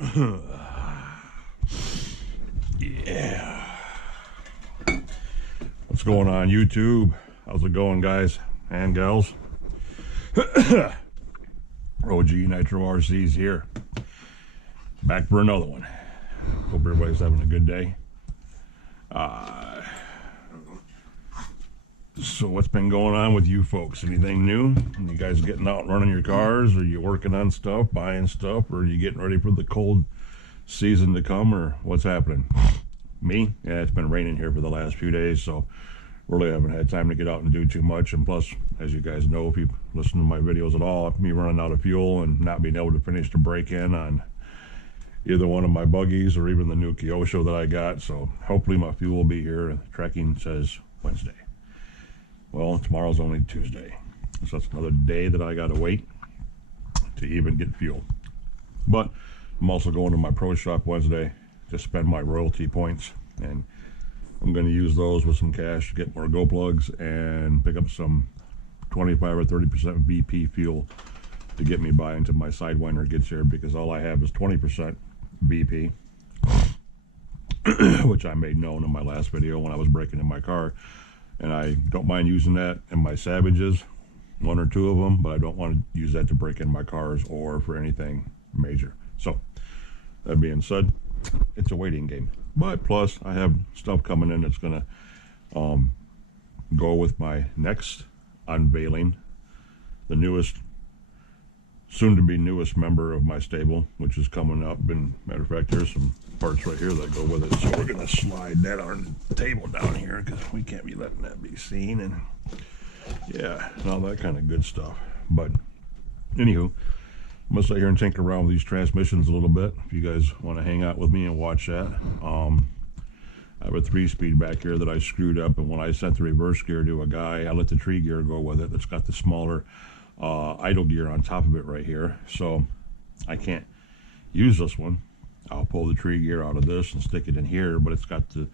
Yeah. What's going on YouTube? How's it going, guys and gals? OG Nitro RC's here. Back for another one. Hope everybody's having a good day. So what's been going on with you folks? Anything new? You guys getting out and running your cars? Or you working on stuff, buying stuff? Or are you getting ready for the cold season to come? Or what's happening? Me? Yeah, it's been raining here for the last few days, so really haven't had time to get out and do too much. And plus, as you guys know, if you listen to my videos at all, me running out of fuel and not being able to finish the break-in on either one of my buggies or even the new Kyosho that I got. So hopefully my fuel will be here. The tracking says Wednesday. Well, tomorrow's only Tuesday, so that's another day that I gotta wait to even get fuel. But I'm also going to my pro shop Wednesday to spend my royalty points, and I'm going to use those with some cash to get more go plugs and pick up some 25 or 30% VP fuel to get me by until my Sidewinder gets here, because all I have is 20% VP, which I made known in my last video when I was breaking in my car. And I don't mind using that in my Savages, one or two of them, but I don't want to use that to break in my cars or for anything major. So that being said, it's a waiting game. But plus I have stuff coming in that's going to go with my next unveiling, the newest, soon to be newest member of my stable, which is coming up. And matter of fact, here's some parts right here that go with it, so we're going to slide that on the table down here because we can't be letting that be seen, and yeah, and all that kind of good stuff. But anywho, I'm gonna sit here and tinker around with these transmissions a little bit if you guys want to hang out with me and watch that. I have a 3-speed back here that I screwed up, and when I sent the reverse gear to a guy, I let the tree gear go with it. That's got the smaller idle gear on top of it right here, so I can't use this one. I'll pull the tree gear out of this and stick it in here, but it's got the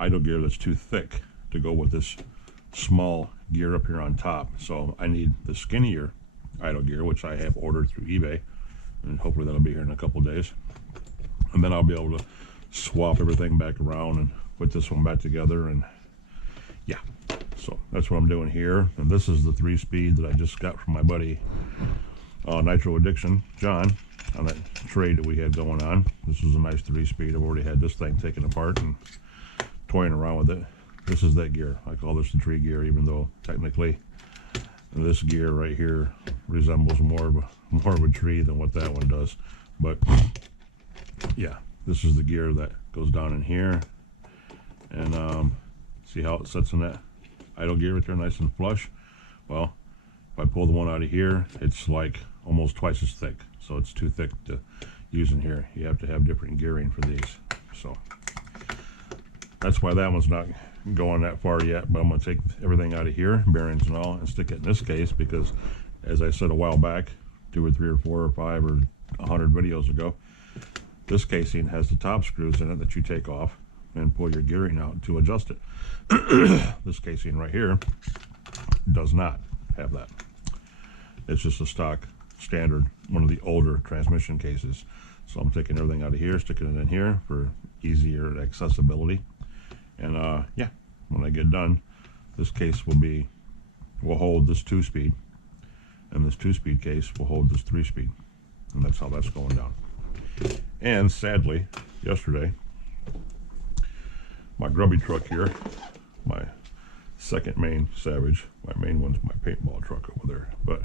idle gear that's too thick to go with this small gear up here on top. So I need the skinnier idle gear, which I have ordered through eBay, and hopefully that'll be here in a couple days. And then I'll be able to swap everything back around and put this one back together. And yeah, so that's what I'm doing here. And this is the 3-speed that I just got from my buddy Nitro Addiction John, on that trade that we had going on. This is a nice 3-speed. I've already had this thing taken apart and toying around with it. This is that gear. I call this the tree gear, even though technically this gear right here resembles more of a tree than what that one does. But yeah, this is the gear that goes down in here, and see how it sits in that idle gear right there, nice and flush. Well, if I pull the one out of here, it's like almost twice as thick, so it's too thick to use in here. You have to have different gearing for these, so that's why that one's not going that far yet. But I'm going to take everything out of here, bearings and all, and stick it in this case, because as I said a while back, 2 or 3 or 4 or 5 or 100 videos ago, this casing has the top screws in it that you take off and pull your gearing out to adjust it. This casing right here does not have that. It's just a stock standard, one of the older transmission cases. So I'm taking everything out of here, sticking it in here for easier accessibility. And yeah, when I get done, this case will hold this 2-speed, and this 2-speed case will hold this 3-speed, and that's how that's going down. And sadly, yesterday, my grubby truck here, my second main Savage, my main one's my paintball truck over there, but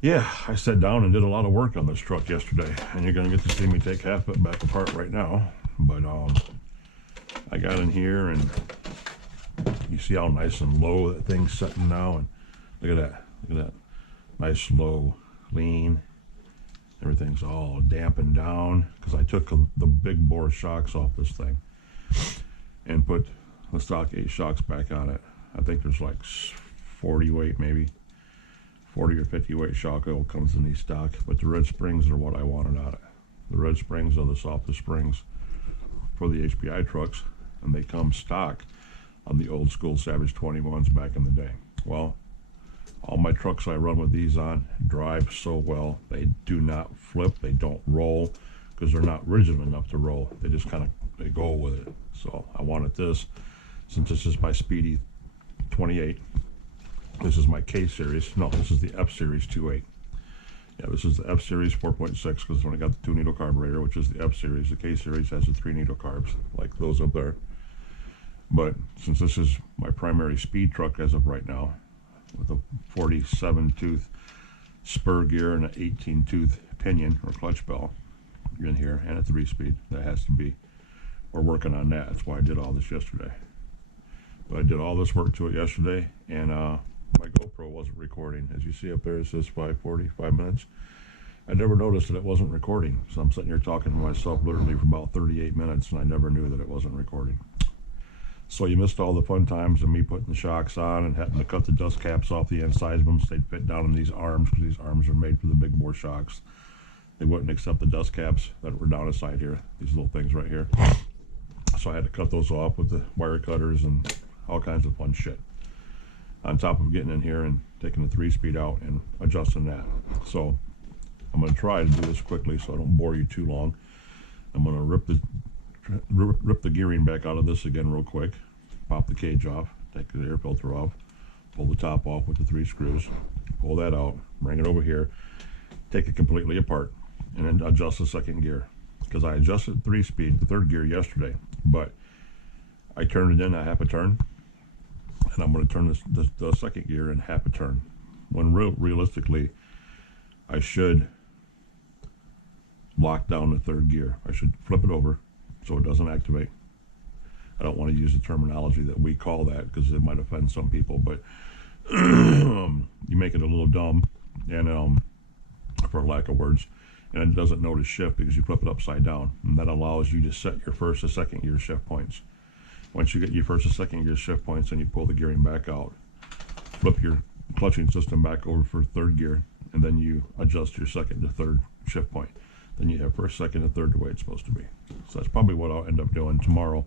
yeah, I sat down and did a lot of work on this truck yesterday, and you're going to get to see me take half of it back apart right now. But I got in here, and you see how nice and low that thing's sitting now, and look at that nice low lean. Everything's all dampened down because I took the big bore shocks off this thing and put the stock 8 shocks back on it. I think there's like 40 weight, maybe 40 or 50 weight shock oil comes in these stock, but the red springs are what I wanted on it. The red springs are the softest springs for the HPI trucks, and they come stock on the old school Savage 21s back in the day. Well, all my trucks I run with these on drive so well. They do not flip, they don't roll, because they're not rigid enough to roll. They just kind of, they go with it. So I wanted this, since this is my Speedy 28. This is my K series. No, this is the F series 2.8. Yeah, this is the F series 4.6 because it's only got the 2 needle carburetor, which is the F series. The K series has the 3 needle carbs, like those up there. But since this is my primary speed truck as of right now, with a 47 tooth spur gear and an 18 tooth pinion or clutch bell in here, and a 3-speed, that has to be, we're working on that. That's why I did all this yesterday. But I did all this work to it yesterday, and my GoPro wasn't recording. As you see up there, it says 5:45 minutes. I never noticed that it wasn't recording. So I'm sitting here talking to myself literally for about 38 minutes, and I never knew that it wasn't recording. So you missed all the fun times of me putting the shocks on and having to cut the dust caps off the insides of them so they'd fit down in these arms, because these arms are made for the big bore shocks. They wouldn't accept the dust caps that were down inside here, these little things right here. So I had to cut those off with the wire cutters and all kinds of fun shit. On top of getting in here and taking the 3-speed out and adjusting that. So I'm going to try to do this quickly so I don't bore you too long. I'm going to rip the gearing back out of this again real quick, pop the cage off, take the air filter off, pull the top off with the 3 screws, pull that out, bring it over here, take it completely apart, and then adjust the second gear. Because I adjusted 3-speed, the 3rd gear yesterday, but I turned it in a half a turn, and I'm going to turn the second gear in half a turn, when realistically I should lock down the 3rd gear. I should flip it over so it doesn't activate. I don't want to use the terminology that we call that because it might offend some people, but you make it a little dumb, and for lack of words, and it doesn't know to shift because you flip it upside down, and that allows you to set your first and second gear shift points. Once you get your first and second gear shift points, then you pull the gearing back out, flip your clutching system back over for 3rd gear, and then you adjust your second to 3rd shift point. Then you have 1st, 2nd, and 3rd the way it's supposed to be. So that's probably what I'll end up doing tomorrow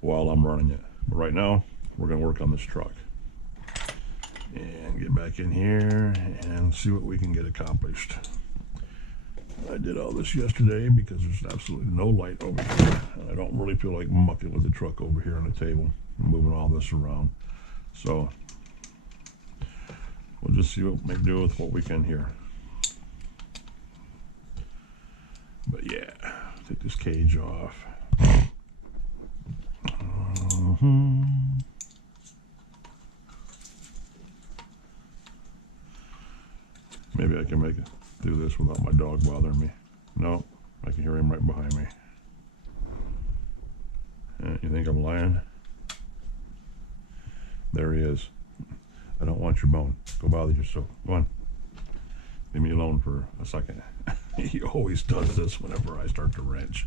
while I'm running it. But right now, we're going to work on this truck. And get back in here and see what we can get accomplished. I did all this yesterday because there's absolutely no light over here. And I don't really feel like mucking with the truck over here on the table and moving all this around. So we'll just see what we make do with what we can here. But yeah, take this cage off. Maybe I can make it do this without my dog bothering me. No, I can hear him right behind me. You think I'm lying? There he is. I don't want your bone. Go bother yourself. Go on. Leave me alone for a second. He always does this whenever I start to wrench.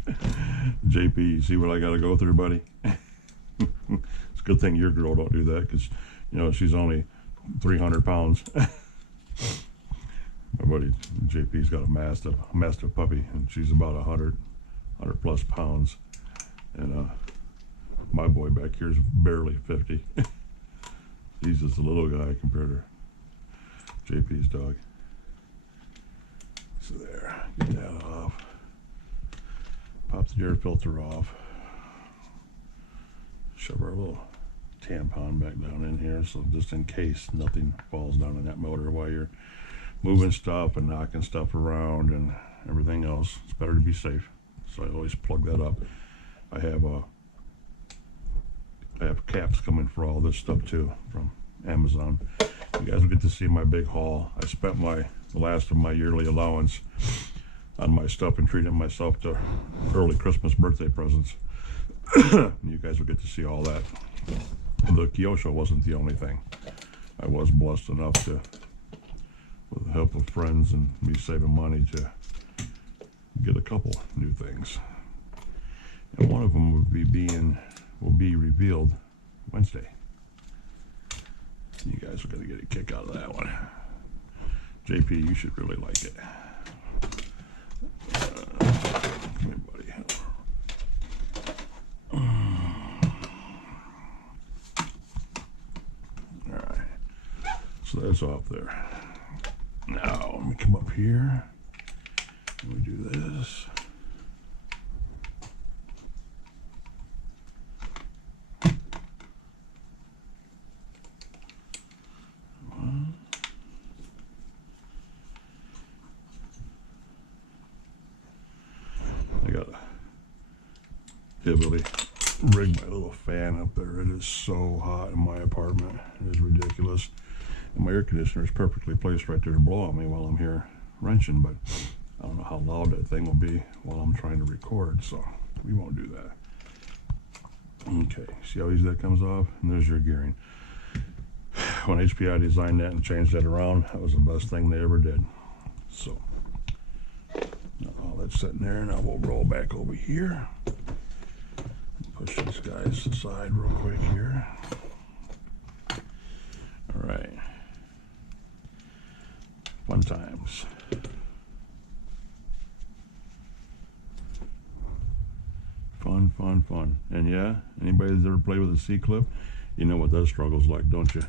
JP, you see what I got to go through, buddy? It's a good thing your girl don't do that, because, you know, she's only 300 pounds. My buddy JP's got a mastiff puppy, and she's about 100 plus pounds. And my boy back here is barely 50. He's just a little guy compared to JP's dog. So there, get that off. Pop the air filter off. Shove our little tampon back down in here, so just in case nothing falls down in that motor while you're moving stuff and knocking stuff around and everything else. It's better to be safe. So I always plug that up. I have caps coming for all this stuff too from Amazon. You guys will get to see my big haul. I spent the last of my yearly allowance on my stuff and treated myself to early Christmas birthday presents. You guys will get to see all that. The Kyosho wasn't the only thing. I was blessed enough to, with the help of friends and me saving money, to get a couple new things. And one of them will be revealed Wednesday. You guys are going to get a kick out of that one. JP, you should really like it. Come here, buddy. Alright. So that's off there. Now, let me come up here. And we do this. hillbilly rig my little fan up there. It is so hot in my apartment. It is ridiculous. And my air conditioner is perfectly placed right there to blow on me while I'm here wrenching, but I don't know how loud that thing will be while I'm trying to record, so we won't do that. Okay, see how easy that comes off? And there's your gearing. When HPI designed that and changed that around, that was the best thing they ever did. So, now all that's sitting there. Now we'll roll back over here. Push these guys aside real quick here. All right. Fun times. Fun. And yeah, anybody that's ever played with a C-clip, you know what that struggle's like, don't you?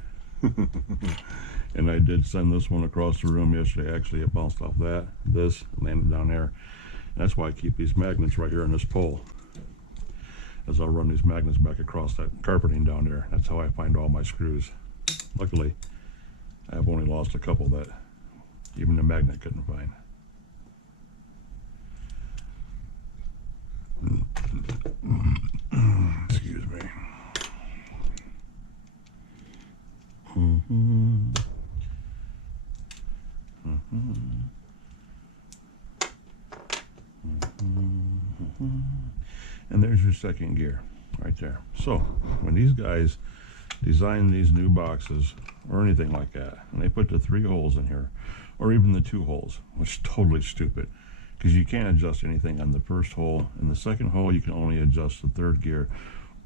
And I did send this one across the room yesterday. Actually, it bounced off this, landed down there. That's why I keep these magnets right here on this pole, as I'll run these magnets back across that carpeting down there. That's how I find all my screws. Luckily, I've only lost a couple that even the magnet couldn't find. Excuse me. And there's your second gear right there. So when these guys design these new boxes or anything like that, and they put the 3 holes in here, or even the 2 holes, which is totally stupid, because you can't adjust anything on the first hole. In the second hole, you can only adjust the 3rd gear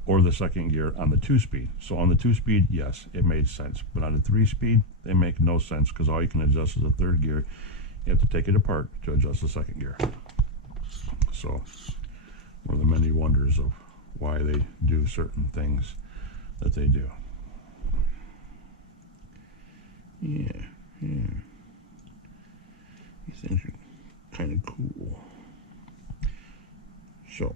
or the 2nd gear on the 2-speed. So on the 2-speed, yes, it made sense. But on the 3-speed, they make no sense, because all you can adjust is the 3rd gear. You have to take it apart to adjust the 2nd gear. So one of the many wonders of why they do certain things that they do. Yeah. These things are kind of cool. So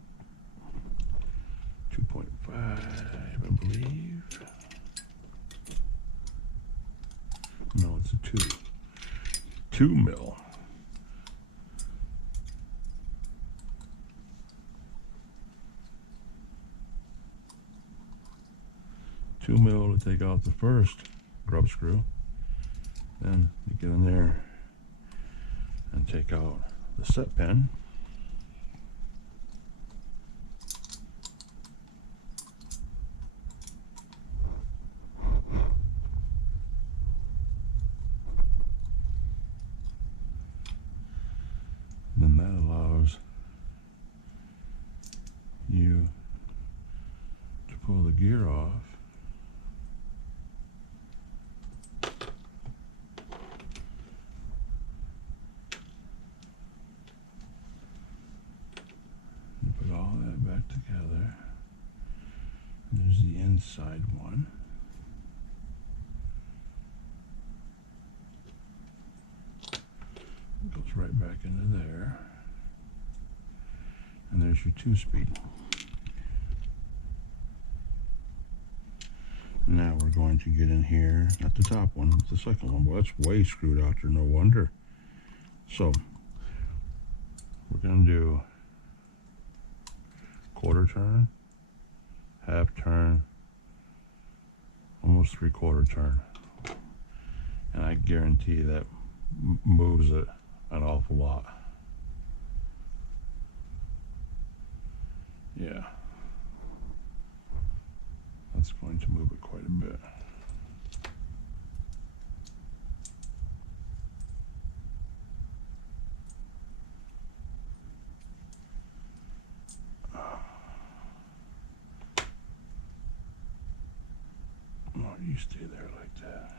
2.5, I believe. No, it's a 2 mil. $2 mil to take out the first grub screw. Then you get in there and take out the set pin. Then that allows you to pull the gear off. Put all that back together. There's the inside one. It goes right back into there. And there's your 2-speed. Now we're going to get in here, not the top one, it's the second one. Well, that's way screwed out there, no wonder. So we're going to do quarter turn, half turn, almost 3/4 turn, and I guarantee that moves it an awful lot. Yeah, that's going to move it quite a bit. You stay there like that.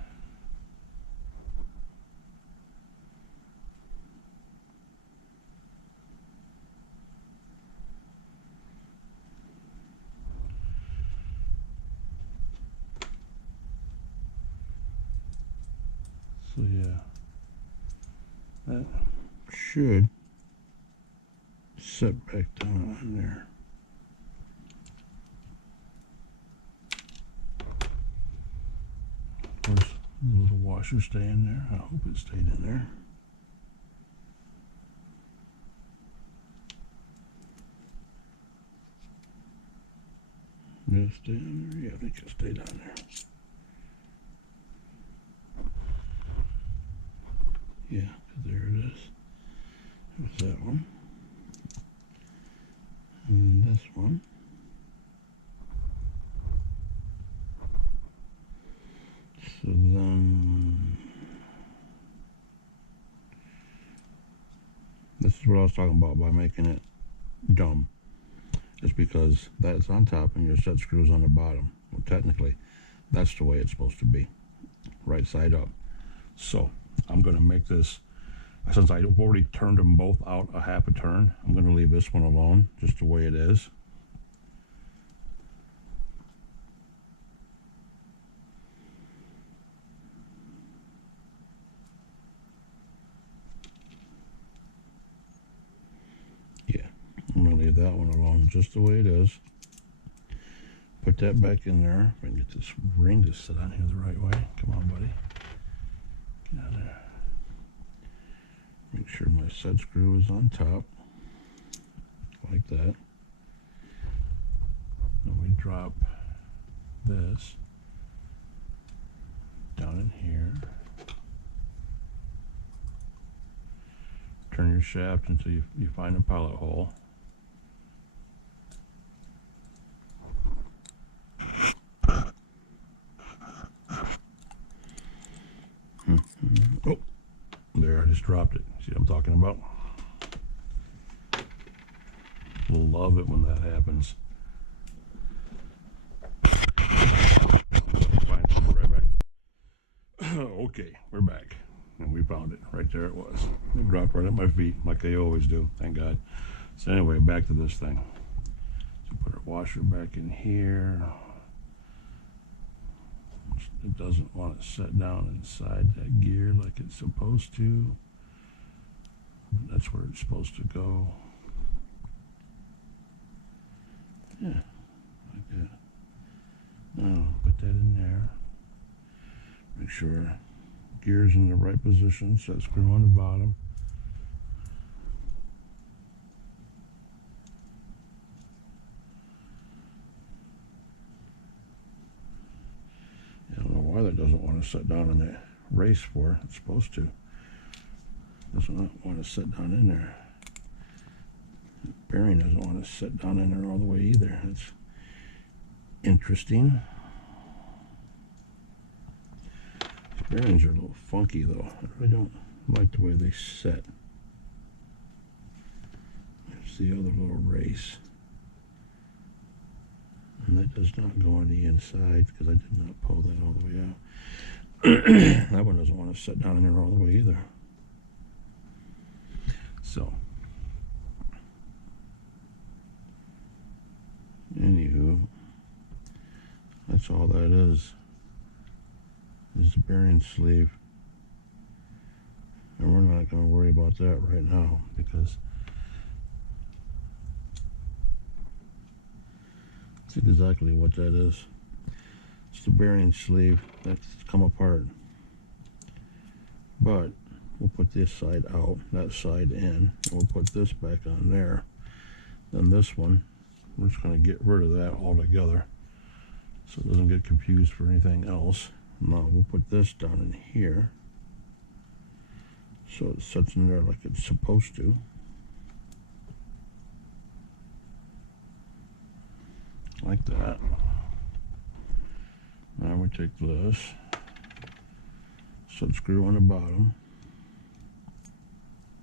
So yeah, that should set back down on there. Of course, the little washer stay in there. I hope it stayed in there. Did it stay on there? Yeah, I think it stayed on there. Yeah, there it is. There's that one. And this one. So then, this is what I was talking about by making it dumb. It's because that's on top and your set screws on the bottom. Well, technically, that's the way it's supposed to be, right side up. So I'm going to make this, since I've already turned them both out a half a turn, I'm going to leave this one alone, just the way it is. Yeah, I'm going to leave that one alone, just the way it is. Put that back in there. If I can get this ring to sit on here the right way. Come on, buddy. Get out there. Make sure my set screw is on top, like that. Then we drop this down in here. Turn your shaft until you find a pilot hole. Oh, there, I just dropped it. See what I'm talking about? Love it when that happens. Right back. Okay, we're back. And we found it. Right there it was. It dropped right at my feet, like they always do, thank God. So anyway, back to this thing. So put our washer back in here. It doesn't want to set down inside that gear like it's supposed to. That's where it's supposed to go. Yeah, like that. Now, put that in there. Make sure gear's in the right position, set screw on the bottom. I don't know why that doesn't want to set down in the race for. It's supposed to. Does not want to sit down in there. The bearing doesn't want to sit down in there all the way either. That's interesting. These bearings are a little funky though. I really don't like the way they set. There's the other little race. And that does not go on the inside because I did not pull that all the way out. That one doesn't want to sit down in there all the way either. So, anywho, that's all that is the bearing sleeve. And we're not going to worry about that right now because that's exactly what that is. It's the bearing sleeve that's come apart. But we'll put this side out, that side in, and we'll put this back on there. Then this one, we're just going to get rid of that altogether so it doesn't get confused for anything else. Now we'll put this down in here so it sits in there like it's supposed to. Like that. Now we take this, set screw on the bottom,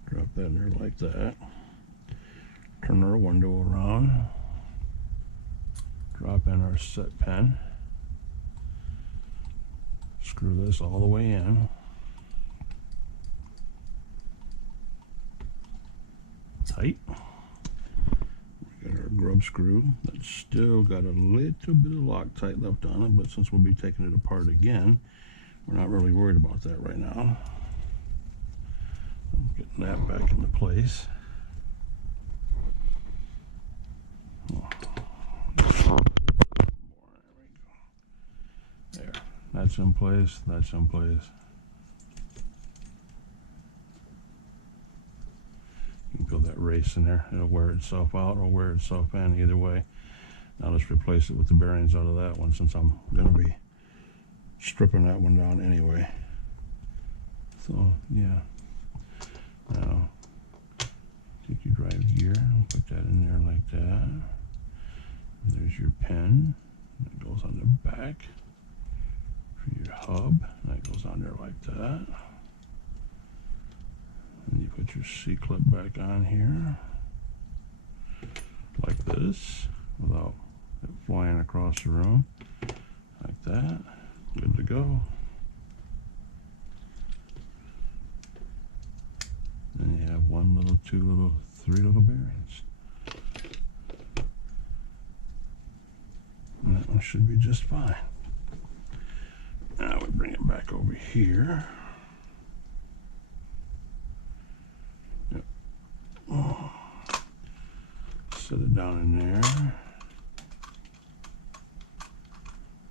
drop that in there like that, turn our window around, drop in our set pin, screw this all the way in, tight. We got our grub screw that's still got a little bit of Loctite left on it, but since we'll be taking it apart again, we're not really worried about that right now. I'm getting that back into place. There, that's in place, that's in place. You can put that race in there, it'll wear itself out or wear itself in, either way. I'll just replace it with the bearings out of that one, since I'm going to be stripping that one down anyway. So yeah, now take your drive gear and put that in there like that. There's your pin that goes on the back for your hub. That goes on there like that. And you put your C-clip back on here like this without it flying across the room, like that. Good to go. Then you have one little, two little, three little bearings. And that one should be just fine. Now we bring it back over here. Yep. Oh. Set it down in there.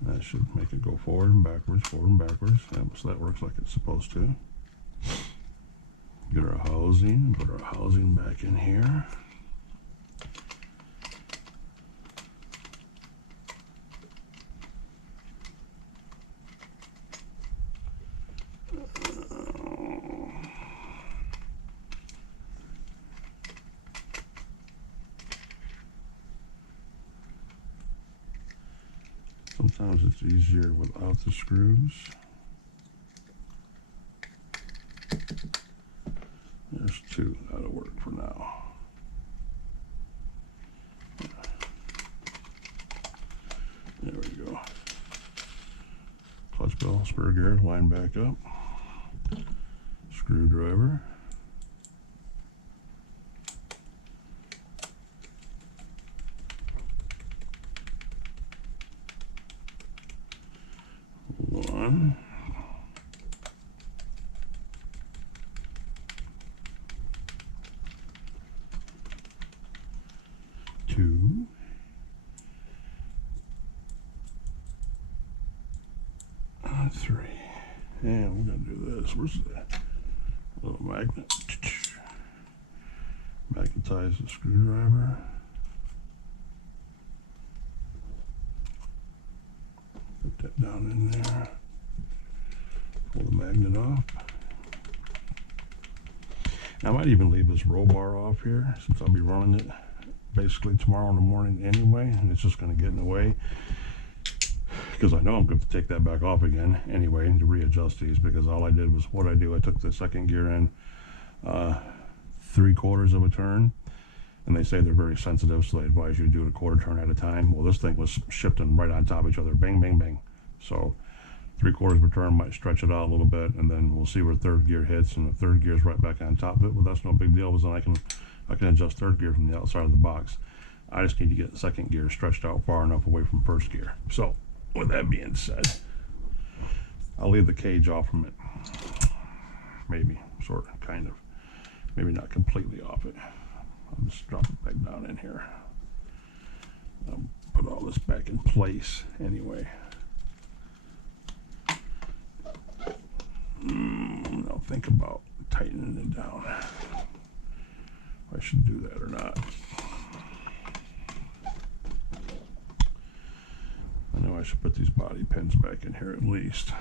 That should make it go forward and backwards, forward and backwards. So that works like it's supposed to. Get our housing, put our housing back in here. Sometimes it's easier without the screws. There's two, that'll work for now. There we go. Clutch bell, spur gear, line back up. Screwdriver. One. Two. Three. And we're going to do this. Where's the little magnet? Magnetize the screwdriver. Put that down in there. Pull the magnet off. I might even leave this roll bar off here, since I'll be running it basically tomorrow in the morning anyway, and it's just going to get in the way, because I know I'm going to take that back off again anyway to readjust these, because all I did was what I do. I took the second gear in 3/4 of a turn, and they say they're very sensitive, so they advise you to do it a quarter turn at a time. Well, this thing was shifting right on top of each other, bang, bang, bang. So 3/4 of a turn might stretch it out a little bit, and then we'll see where third gear hits, and the third gear is right back on top of it. Well, that's no big deal, because then I can adjust third gear from the outside of the box. I just need to get the second gear stretched out far enough away from first gear. So with that being said, I'll leave the cage off from it. Maybe, sort of, kind of. Maybe not completely off it. I'll just drop it back down in here. I'll put all this back in place anyway. I'll think about tightening it down. If I should do that or not. I know I should put these body pins back in here at least.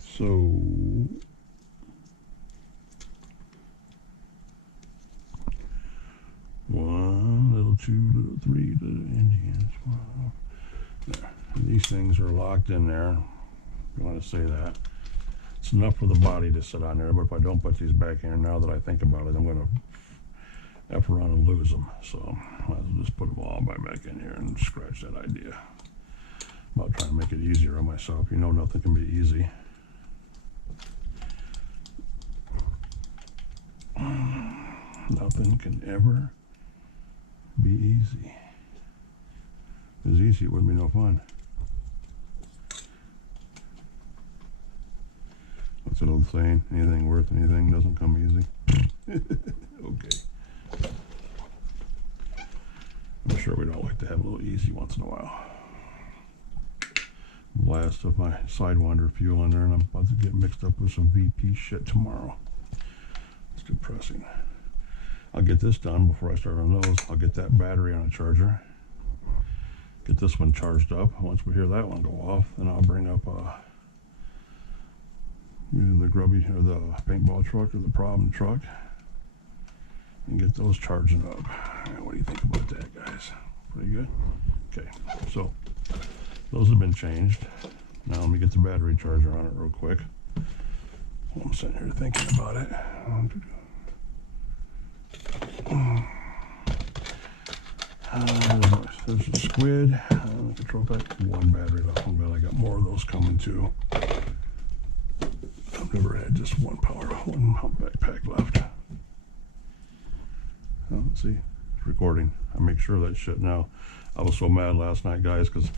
So one, little two, little three, little engines. There. And these things are locked in there. If you want to say that. It's enough for the body to sit on there, but if I don't put these back in, now that I think about it, I'm going to F around and lose them. So I might as well just put them all back in here and scratch that idea. About trying to make it easier on myself. You know, nothing can be easy. Nothing can ever be easy. If it was easy, it wouldn't be no fun. What's an old saying? Anything worth anything doesn't come easy. Okay. I'm sure we'd all like to have a little easy once in a while. Last of my Sidewinder fuel in there, and I'm about to get mixed up with some VP shit tomorrow. It's depressing. I'll get this done before I start on those. I'll get that battery on a charger. get this one charged up. Once we hear that one go off, then I'll bring up either the grubby or the paintball truck or the problem truck and get those charging up. What do you think about that, guys? Pretty good? Okay, so those have been changed. Now let me get the battery charger on it real quick. I'm sitting here thinking about it. There's a squid, control pack, one battery left. I'm glad I got more of those coming too. I've never had just one backpack left. Let's see, it's recording. I make sure of that shit now. I was so mad last night, guys, because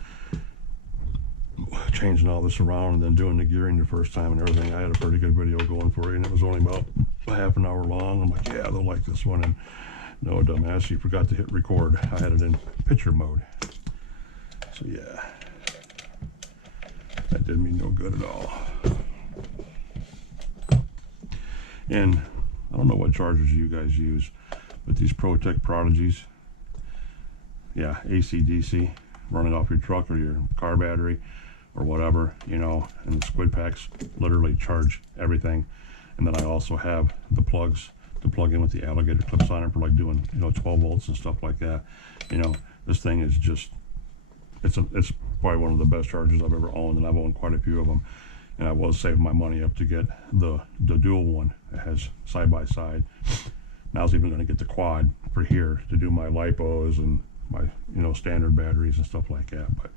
changing all this around and then doing the gearing the first time and everything. I had a pretty good video going for you, and it was only about half an hour long. I'm like, yeah, they'll like this one. And no, dumbass, you forgot to hit record. I had it in picture mode. So yeah, that did me no good at all. And I don't know what chargers you guys use, but these ProTech Prodigies, yeah, AC DC, running off your truck or your car battery or whatever, you know, and the squid packs literally charge everything. And then I also have the plugs to plug in with the alligator clips on it for like doing, you know, 12 volts and stuff like that. You know, this thing is just, it's probably one of the best chargers I've ever owned, and I've owned quite a few of them. And I was saving my money up to get the dual one that has side by side. Now I was even going to get the quad for here to do my lipos and my, you know, standard batteries and stuff like that. But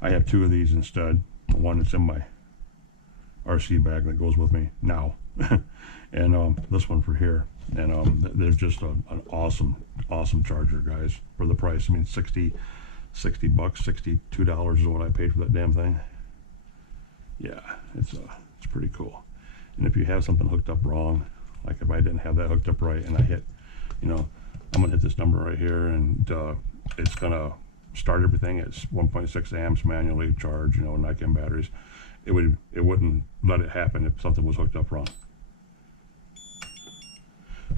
I have two of these instead. One that's in my RC bag that goes with me now, and this one for here. And they're just an awesome charger, guys, for the price. I mean, 60 bucks, $62 is what I paid for that damn thing. Yeah, it's pretty cool. And if you have something hooked up wrong, like if I didn't have that hooked up right and I hit, you know, I'm gonna hit this number right here, and it's gonna start everything. It's 1.6 amps manually charged, you know, Nikon batteries. It wouldn't let it happen if something was hooked up wrong.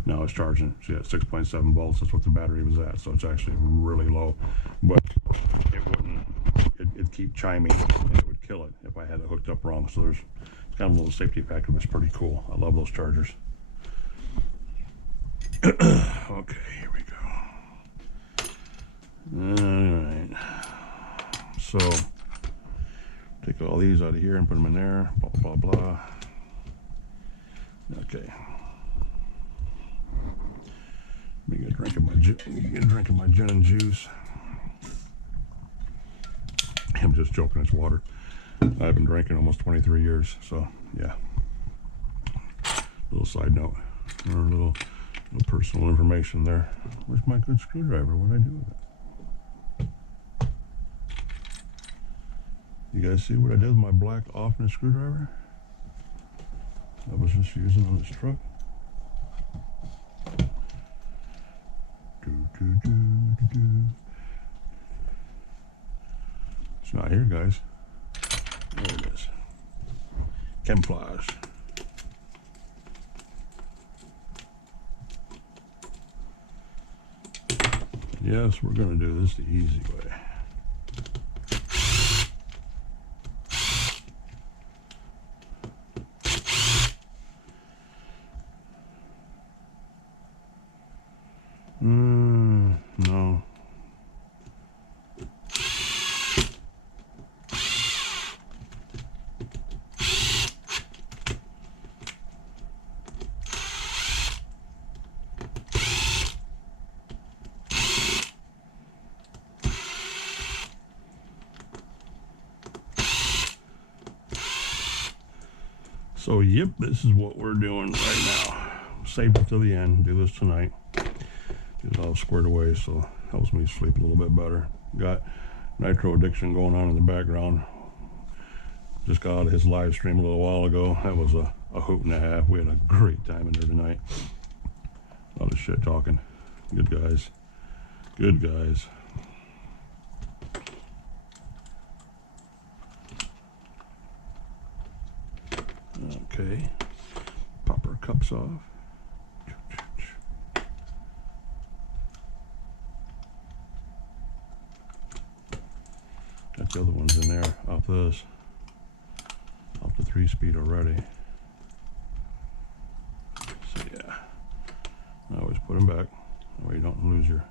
Now it's charging. See, at 6.7 volts, that's what the battery was at. So it's actually really low, but it wouldn't. It'd keep chiming, and it would kill it if I had it hooked up wrong. So it's kind of a little safety factor. It's pretty cool. I love those chargers. Okay, here we go. All right. So take all these out of here and put them in there. Blah blah blah. Okay. Let me get a drink of my gin and juice. I'm just joking, it's water. I've been drinking almost 23 years, so yeah. Little side note, or a little personal information there. Where's my good screwdriver? What did I do with it? You guys see what I did with my black off-ness screwdriver? I was just using on this truck. It's not here, guys. There it is. Camouflage. Yes, we're going to do this the easy way. No. So, yep, this is what we're doing right now. Saved it to the end. Do this tonight. Get it all squared away, so helps me sleep a little bit better. Got Nitro Addiction going on in the background. Just got out of his live stream a little while ago. That was a hoot and a half. We had a great time in there tonight. A lot of shit talking. Good guys. Good guys. Okay. Pop our cups off. this. Up to 3-speed already. So yeah, I always put them back. That way you don't lose your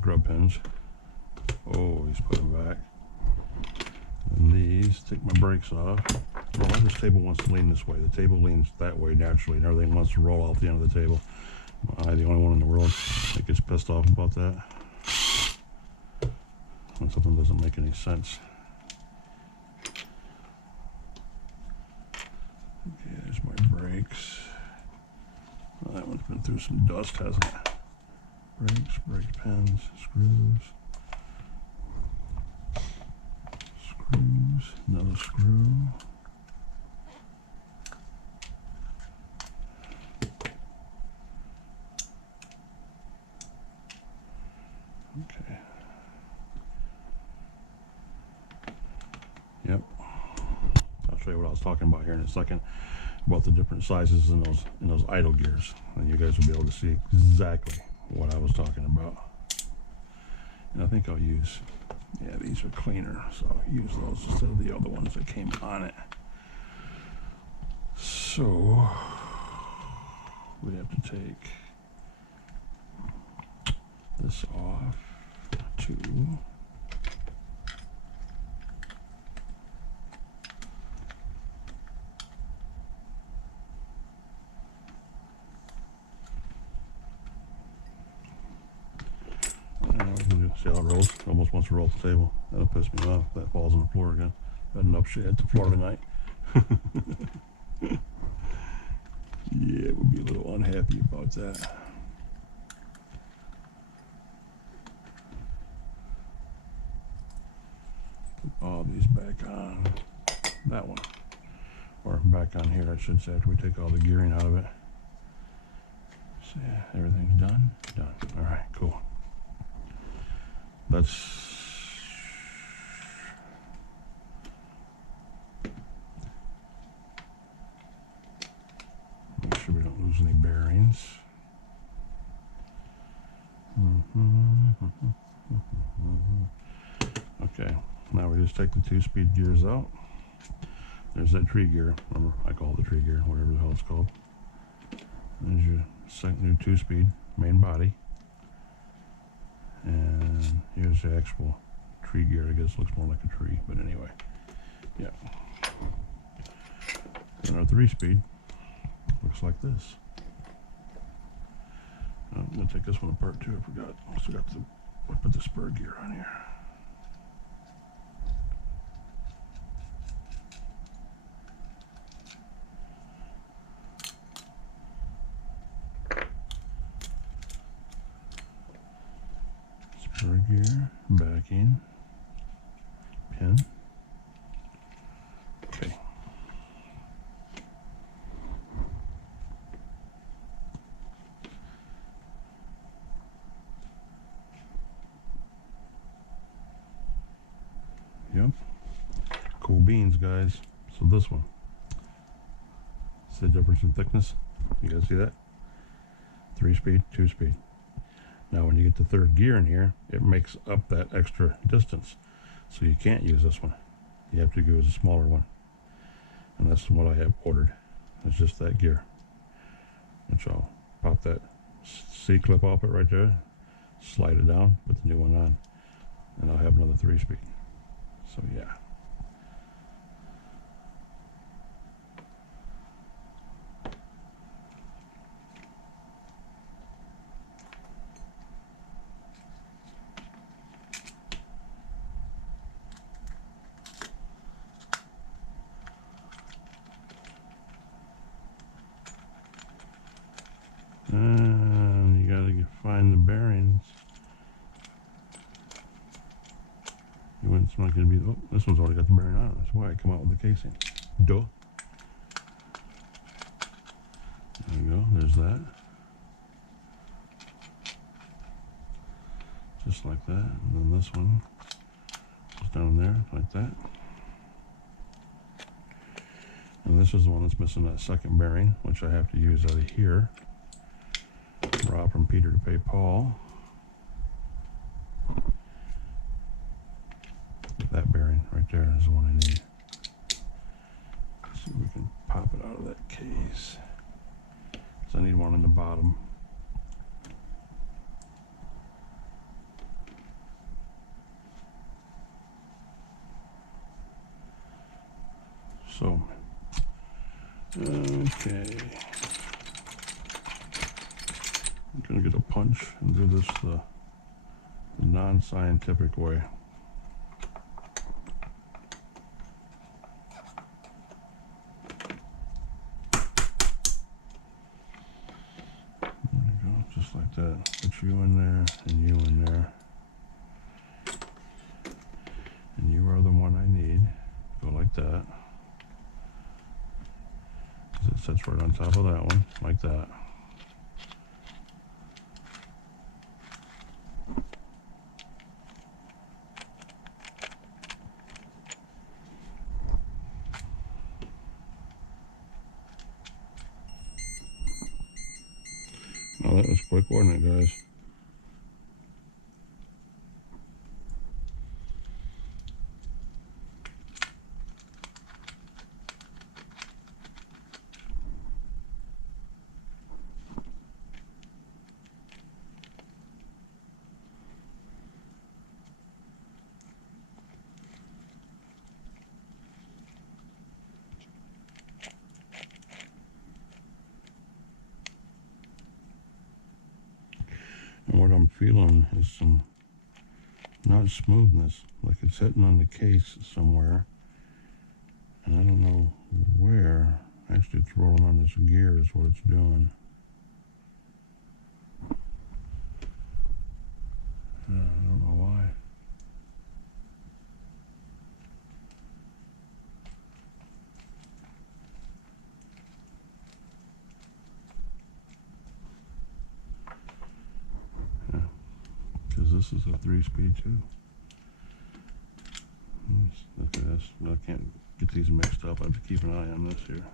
grub pins. Always put them back. And these, take my brakes off. Well, this table wants to lean this way. The table leans that way naturally, and everything wants to roll out the end of the table. Am I the only one in the world that gets pissed off about that? When something doesn't make any sense. Okay, there's my brakes. Well, that one's been through some dust, hasn't it? Brakes, brake pins, screws. Screws, another screw. Okay. Yep. I'll show you what I was talking about here in a second about the different sizes in those idle gears, and you guys will be able to see exactly what I was talking about. And I think I'll use, yeah, these are cleaner, so I'll use those instead of the other ones that came on it. So we have to take this off too. See how it rolls? It almost wants to roll off the table. That'll piss me off if that falls on the floor again. Had enough shit at the floor tonight. Yeah, we'll be a little unhappy about that. Put all these back on that one. Or back on here, I should say, after we take all the gearing out of it. So yeah, everything's done? Done. Alright, cool. Let's make sure we don't lose any bearings. Okay, now we just take the 2-speed gears out. There's that tree gear. Remember, I call it the tree gear, whatever the hell it's called. There's your new 2-speed main body. And here's the actual tree gear. I guess it looks more like a tree, but anyway, yeah. And our 3-speed looks like this. I'm going to take this one apart too. I forgot. I still got to put the spur gear on here. Spur gear, backing, pin. Okay. Yep. Cool beans, guys. So this one. See the difference in thickness? You guys see that? 3-speed, 2-speed. Now when you get the 3rd gear in here, it makes up that extra distance. So you can't use this one. You have to use a smaller one. And that's what I have ordered. It's just that gear. Which I'll pop that C-clip off it right there, slide it down, put the new one on, and I'll have another 3-speed. So yeah. And you gotta find the bearings. It's not gonna be, oh, this one's already got the bearing on it. That's why I come out with the casing. Duh. There you go, there's that. Just like that. And then this one is down there, like that. And this is the one that's missing that 2nd bearing, which I have to use out of here. Rob from Peter to pay Paul. That bearing right there, There's the one I need. Let's see if we can pop it out of that case. So I need one in the bottom. So, okay. I'm gonna get a punch and do this the non-scientific way. There you go, just like that. Put you in there and you in there. And you are the one I need. Go like that. It sits right on top of that one, like that. Now that was quick, wasn't it, guys? And what I'm feeling is some, not smoothness, like it's hitting on the case somewhere. And I don't know where. Actually, it's rolling on this gear is what it's doing. I don't know why. Because this is a 3-speed too. Look at this. I can't get these mixed up. I have to keep an eye on this here.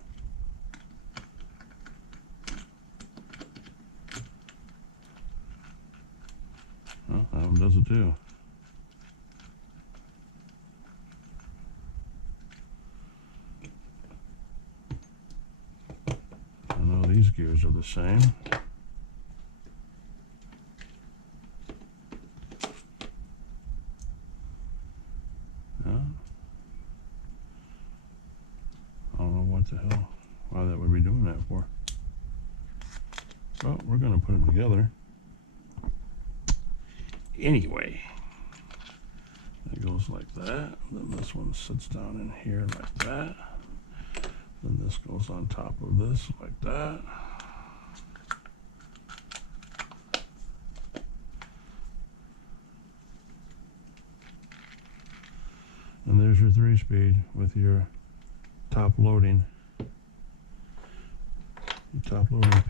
Oh, that one does it too. I know these gears are the same. I don't know what the hell, why that would be doing that for. Well, we're going to put it together. Anyway, it goes like that. Then this one sits down in here like that. Then this goes on top of this like that. And there's your 3-speed with your top loading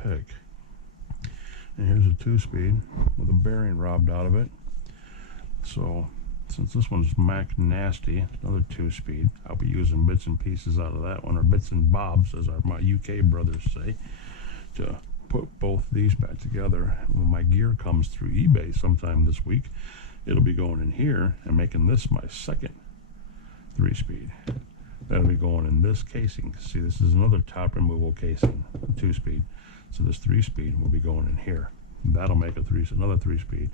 pick. And here's a 2-speed with a bearing robbed out of it. So since this one's Mac nasty, another 2-speed, I'll be using bits and pieces out of that one, or bits and bobs as my UK brothers say, to put both these back together. When my gear comes through eBay sometime this week, it'll be going in here and making this my second 3-speed. That'll be going in this casing. See, this is another top removal casing, 2-speed. So this 3-speed will be going in here. That'll make another 3-speed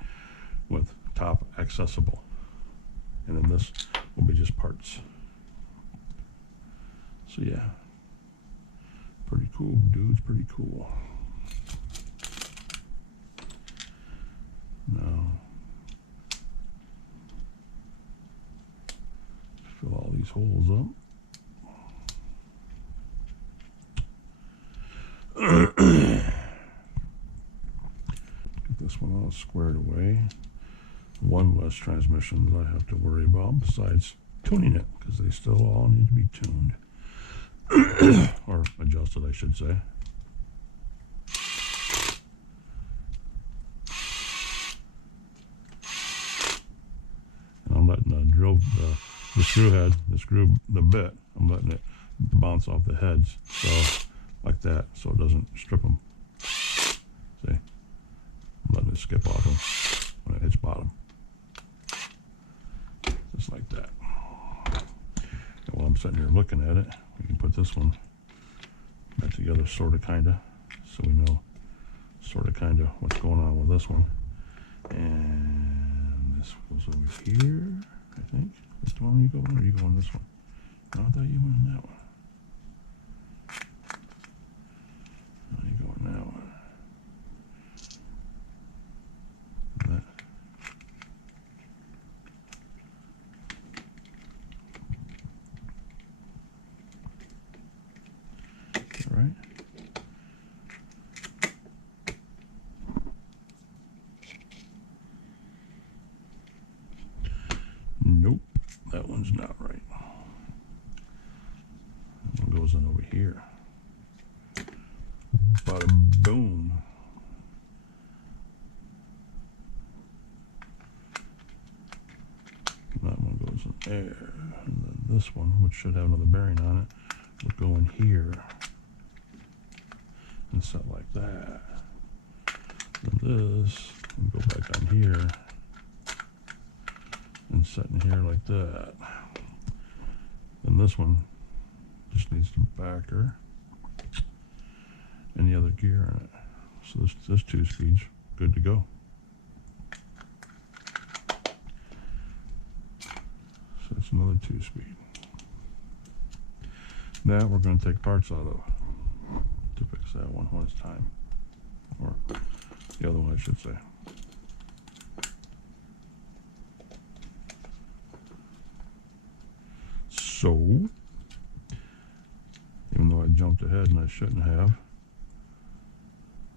with top accessible. And then this will be just parts. So yeah, pretty cool, dudes, pretty cool. Now, fill all these holes up. Get this one all squared away. One less transmission that I have to worry about besides tuning it, because they still all need to be tuned. Or adjusted, I should say. And I'm letting the drill, the screw head, the bit, I'm letting it bounce off the heads. So, like that, so it doesn't strip them. See? I'm letting it skip off them when it hits bottom. Just like that. I'm sitting here looking at it, we can put this one back together, sort of, kind of, so we know sort of, kind of what's going on with this one. And this goes over here, I think. Which one are you going, or are you going this one? No, I thought you went in that one. No, you going that one. That. All right. Nope, that one's not right. That one goes in over here. Bada boom. That one goes in there. And then this one, which should have another bearing on it, would go in here and set like that. Then this would go back on here and set in here like that. Then this one just needs the backer and the other gear in it. So this 2-speed's good to go. So it's another 2-speed. Now we're going to take parts out of to fix that one when it's time, or the other one I should say. So, even though I jumped ahead and I shouldn't have,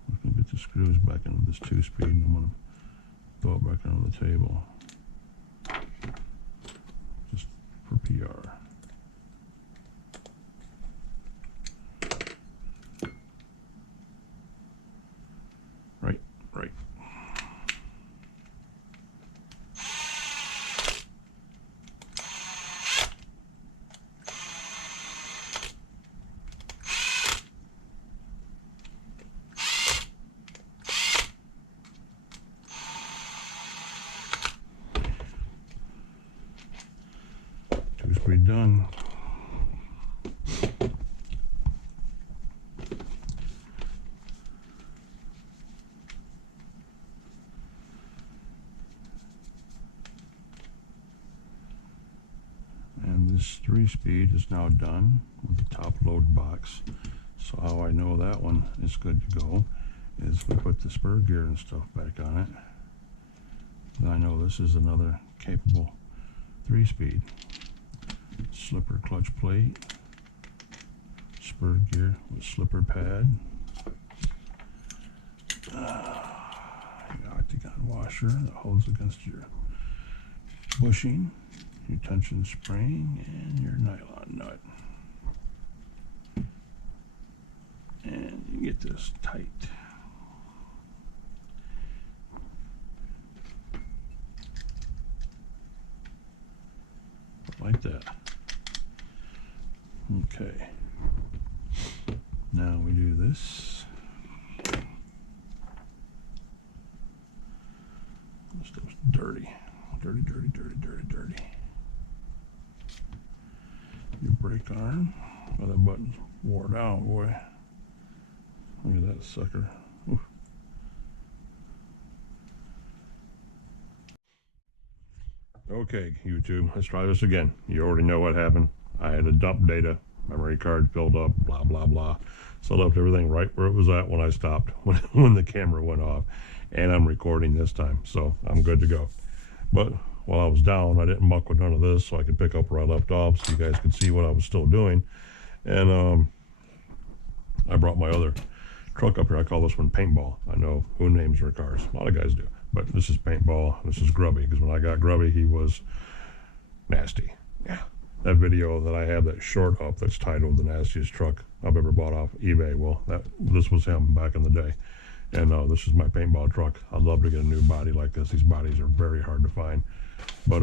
I'm going to get the screws back into this 2-speed and I'm going to throw it back onto the table, just for PR. Right. Two-speed done. And this 3-speed is now done with the top load box. So how I know that one is good to go is we put the spur gear and stuff back on it. Then I know this is another capable 3-speed. Slipper clutch plate, spur gear with slipper pad, your octagon washer that holds against your bushing, your tension spring, and your nylon nut. And you get this tight. Like that. Okay. Now we do this. This stuff's dirty. Dirty. Your brake arm. Oh, that button's wore down, boy. Look at that sucker. Oof. Okay, YouTube, let's try this again. You already know what happened. I had to dump data, memory card filled up, blah, blah, blah. So I left everything right where it was at when I stopped, when the camera went off. And I'm recording this time, so I'm good to go. But while I was down, I didn't muck with none of this, so I could pick up where I left off so you guys could see what I was still doing. And I brought my other truck up here. I call this one Paintball. I know who names their cars. A lot of guys do. But this is Paintball. This is Grubby, because when I got Grubby, he was nasty. Yeah. That video that I have, that short up that's titled "The Nastiest Truck I've Ever Bought Off eBay." Well, this was him back in the day. And this is my Paintball truck. I'd love to get a new body like this. These bodies are very hard to find. But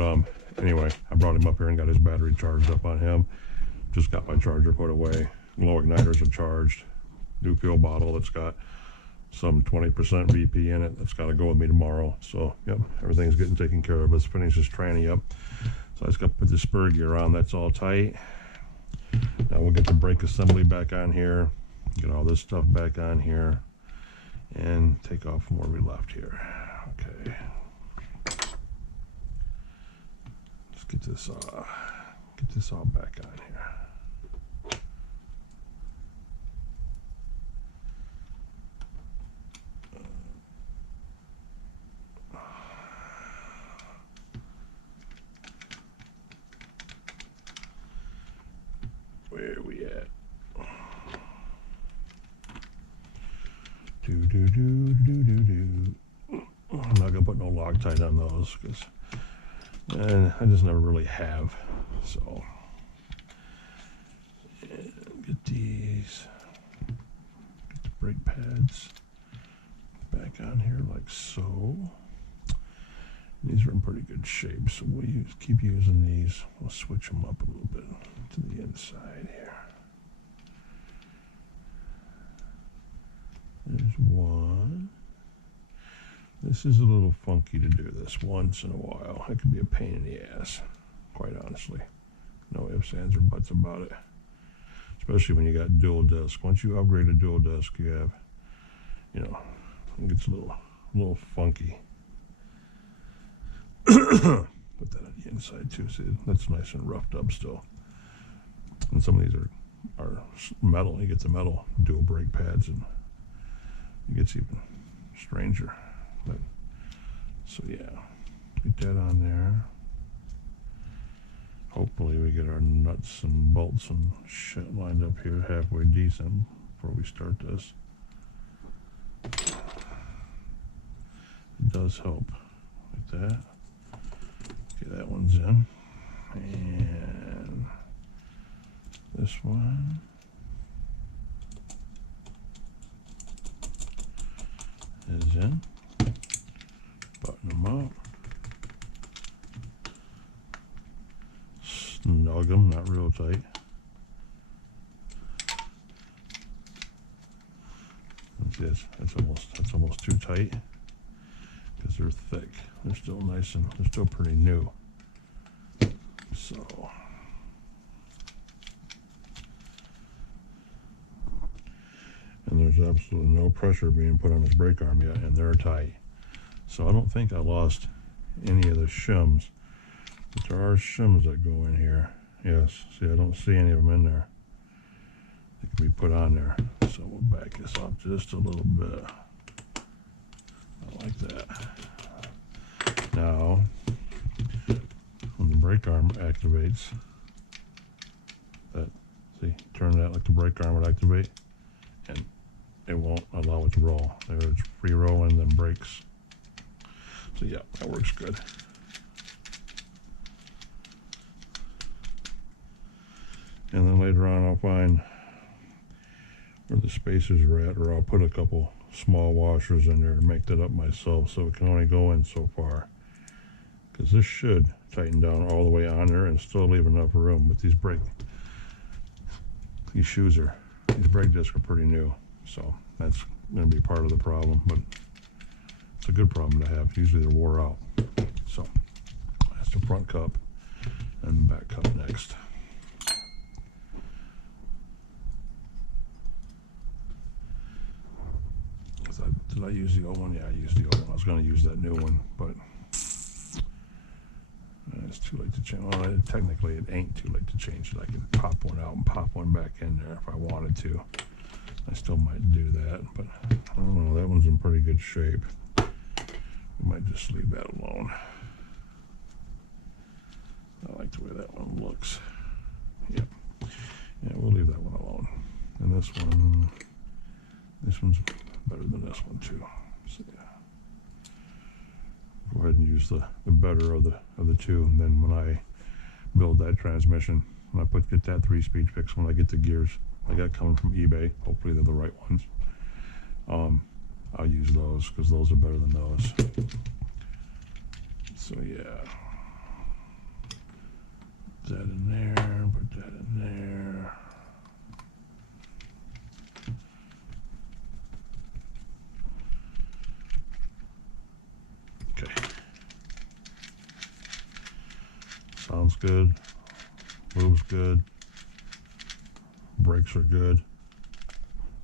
anyway, I brought him up here and got his battery charged up on him. Just got my charger put away. Glow igniters are charged. New fuel bottle that's got some 20% VP in it. That's got to go with me tomorrow. So, yep, everything's getting taken care of. Let's finish this tranny up. So I just got to put the spur gear on. That's all tight. Now we'll get the brake assembly back on here, get all this stuff back on here, and take off from where we left here. Okay. Let's get this all back on here. Where are we at? I'm not gonna put no Loctite on those because I just never really have. So get these, get the brake pads back on here like so. These are in pretty good shape, so we'll keep using these. We'll switch them up a little bit to the inside here. There's one. This is a little funky to do this once in a while. It can be a pain in the ass, quite honestly. No ifs, ands, or buts about it. Especially when you got dual disc. Once you upgrade to dual disc, you have, you know, it gets a little funky. Put that on the inside too. See, that's nice and roughed up still. And some of these are metal. You get the metal dual brake pads, and it gets even stranger. But so yeah, get that on there. Hopefully we get our nuts and bolts and shit lined up here halfway decent before we start this. It does help like that. Okay, that one's in. And this one. Is in. Button them up. Snug them, not real tight. That's almost too tight because they're thick. They're still nice and they're still pretty new. So and there's absolutely no pressure being put on this brake arm yet, and they're tight. So I don't think I lost any of the shims, but there are shims that go in here. Yes, see, I don't see any of them in there. They can be put on there. So we'll back this up just a little bit. I like that. Now, when the brake arm activates, see, turn that like the brake arm would activate, and it won't allow it to roll. There it's free rolling, then brakes. So yeah, that works good. And then later on I'll find where the spacers are at, or I'll put a couple small washers in there to make that up myself so it can only go in so far. Because this should tighten down all the way on there and still leave enough room. But these brake discs are pretty new. So that's going to be part of the problem, but it's a good problem to have. Usually they're wore out. So that's the front cup and the back cup next. Did I use the old one? Yeah, I used the old one. I was going to use that new one, but it's too late to change. Well, technically, it ain't too late to change it. I could pop one out and pop one back in there if I wanted to. I still might do that, but I don't know. That one's in pretty good shape. We might just leave that alone. I like the way that one looks. Yep. Yeah, we'll leave that one alone. And this one's better than this one too. So yeah. Go ahead and use the better of the two, and then when I build that transmission, when I get that 3-speed fix, when I get the gears I got coming from eBay, hopefully they're the right ones, I'll use those because those are better than those. So yeah, put that in there, put that in there. Okay. Sounds good. Moves good. Brakes are good.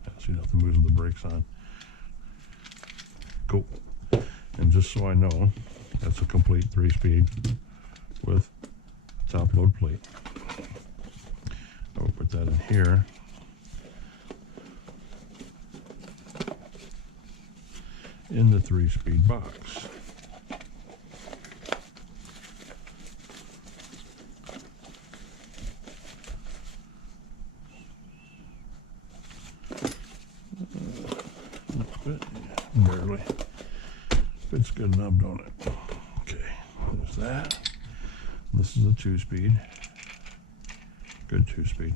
So you don't have to move the brakes on. Cool. And just so I know, that's a complete 3-speed with top load plate. I will put that in here. In the 3-speed box. Barely. Fits good enough, don't it? Okay, there's that. This is a 2-speed. Good 2-speed.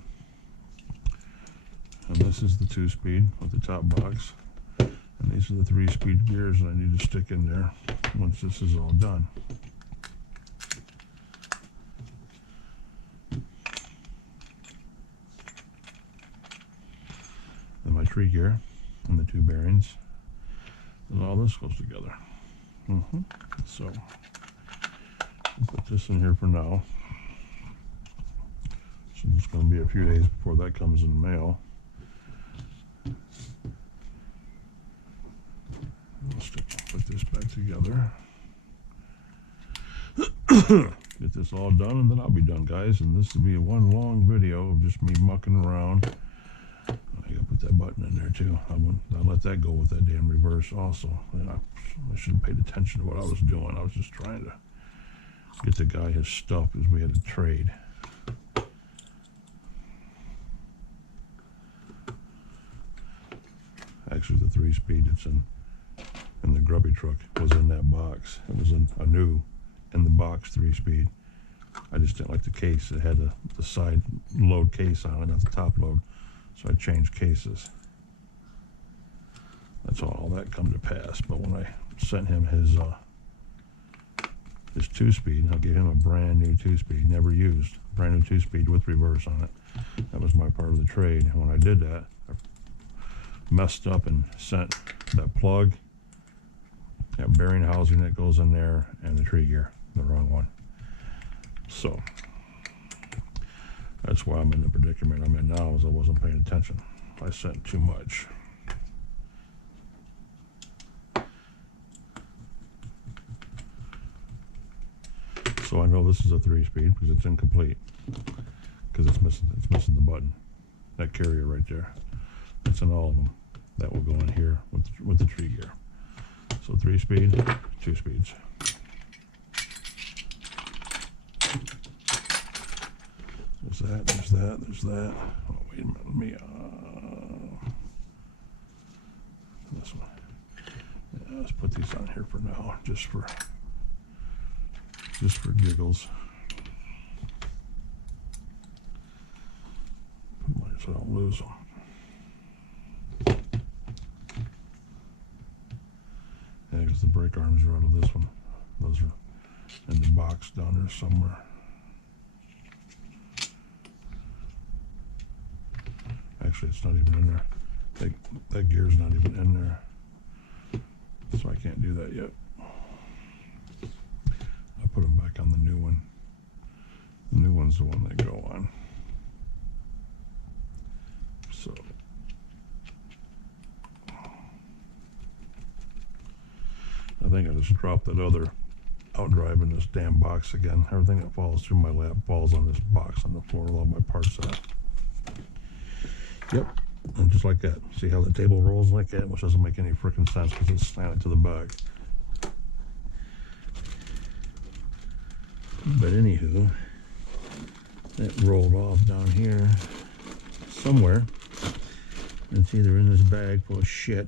And this is the 2-speed with the top box. And these are the 3-speed gears that I need to stick in there once this is all done. Then my tree gear and the 2 bearings. And all this goes together. So, I'll put this in here for now. So it's going to be a few days before that comes in the mail. Put this back together. Get this all done, and then I'll be done, guys. And this will be a one long video of just me mucking around. I gotta put that button in there too. I'll let that go with that damn reverse also. And I should have paid attention to what I was doing. I was just trying to get the guy his stuff because we had to trade. Actually, the 3-speed it's in the grubby truck was in that box. It was in the box 3-speed. I just didn't like the case. It had the side load case on it, not the top load. So I changed cases. That's all that come to pass. But when I sent him his 2-speed, I gave him a brand new 2-speed, never used, brand new 2-speed with reverse on it. That was my part of the trade. And when I did that, I messed up and sent that plug, that bearing housing that goes in there, and the tree gear, the wrong one. So that's why I'm in the predicament I'm in now, is I wasn't paying attention. I sent too much. So I know this is a 3-speed because it's incomplete, because it's missing the button, that carrier right there. It's in all of them. That will go in here with the tree gear. So 3-speed, 2 speeds. There's that, there's that, there's that. Oh, wait a minute, let me, this one. Yeah, let's put these on here for now, just for giggles. So I don't lose them. Yeah, because the brake arms are out of this one. Those are in the box down there somewhere. Actually, it's not even in there. That gear's not even in there. So I can't do that yet. I put them back on the new one. The new one's the one they go on. So I think I just dropped that other outdrive in this damn box again. Everything that falls through my lap falls on this box on the floor with all my parts at. Yep, and just like that. See how the table rolls like that, which doesn't make any freaking sense because it's slanted to the back. But anywho, that rolled off down here somewhere. It's either in this bag full of shit.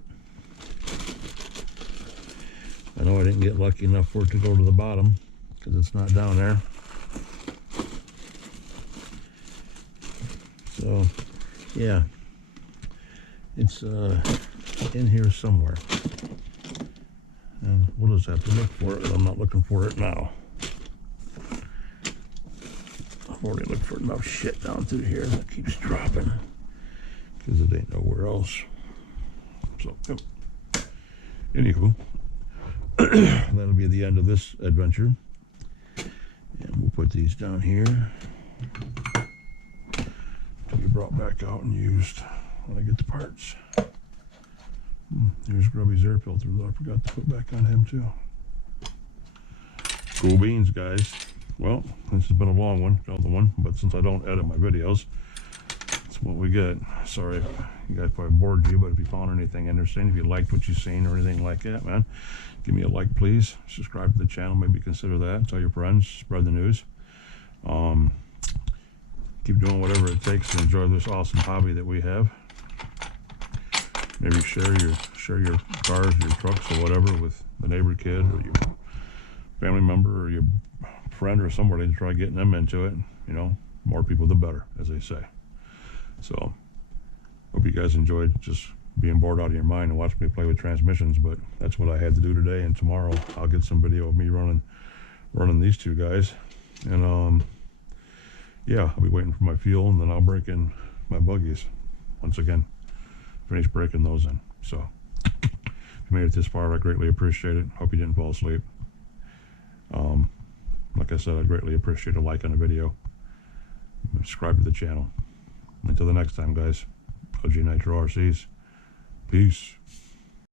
I know I didn't get lucky enough for it to go to the bottom because it's not down there. So, yeah, it's in here somewhere. And we'll just have to look for it. I'm not looking for it now. I've already looked for enough shit down through here that keeps dropping because it ain't nowhere else. So, yep. Anywho, that'll be the end of this adventure. And we'll put these down here to be brought back out and used when I get the parts. Here's Grubby's air filter that I forgot to put back on him too. Cool beans, guys. Well, this has been a long one, another one, but since I don't edit my videos, that's what we get. Sorry if you guys probably bored you, but if you found anything interesting, if you liked what you've seen or anything like that, man, give me a like, please. Subscribe to the channel, maybe consider that. Tell your friends, spread the news. Keep doing whatever it takes to enjoy this awesome hobby that we have. Maybe share your cars, your trucks, or whatever with the neighbor kid or your family member or your friend or somebody to try getting them into it. You know, more people the better, as they say. So, hope you guys enjoyed just being bored out of your mind and watching me play with transmissions. But that's what I had to do today. And tomorrow I'll get some video of me running these two guys. And yeah, I'll be waiting for my fuel, and then I'll break in my buggies once again. Finish breaking those in. So if you made it this far, I greatly appreciate it. Hope you didn't fall asleep. Like I said, I greatly appreciate a like on the video. Subscribe to the channel. Until the next time, guys. OG Nitro RCs. Peace.